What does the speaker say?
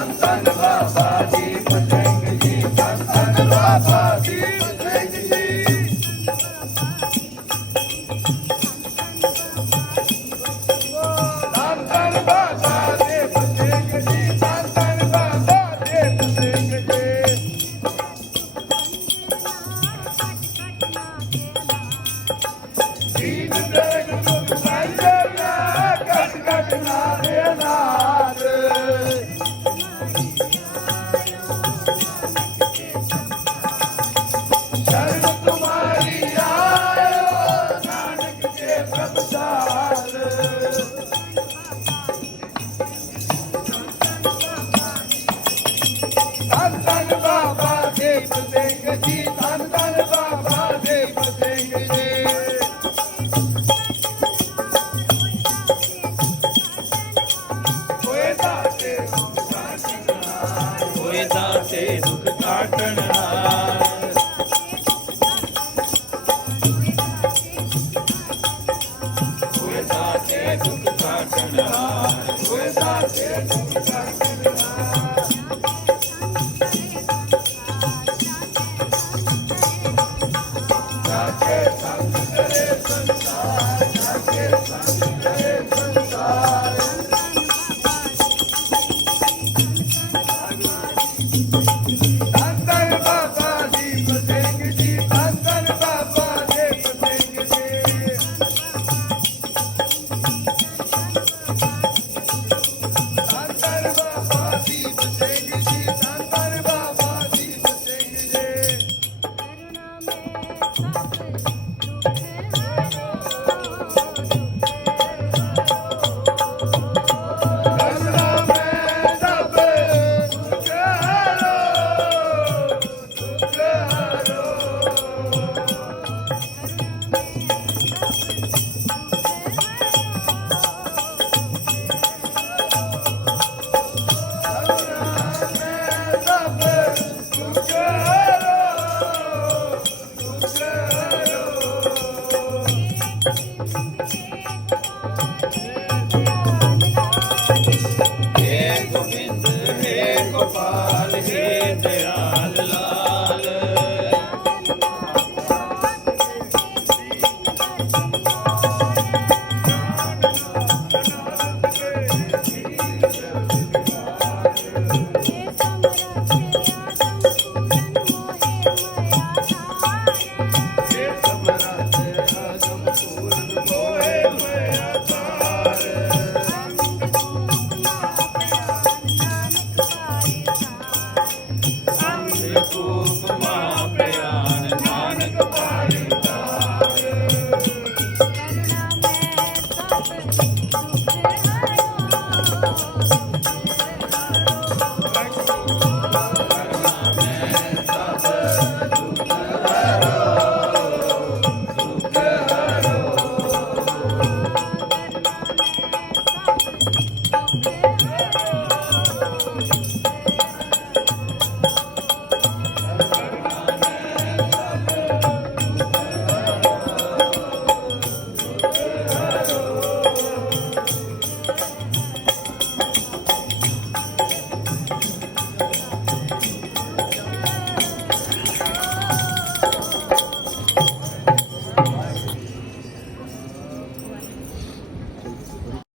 Deen Santa Baba.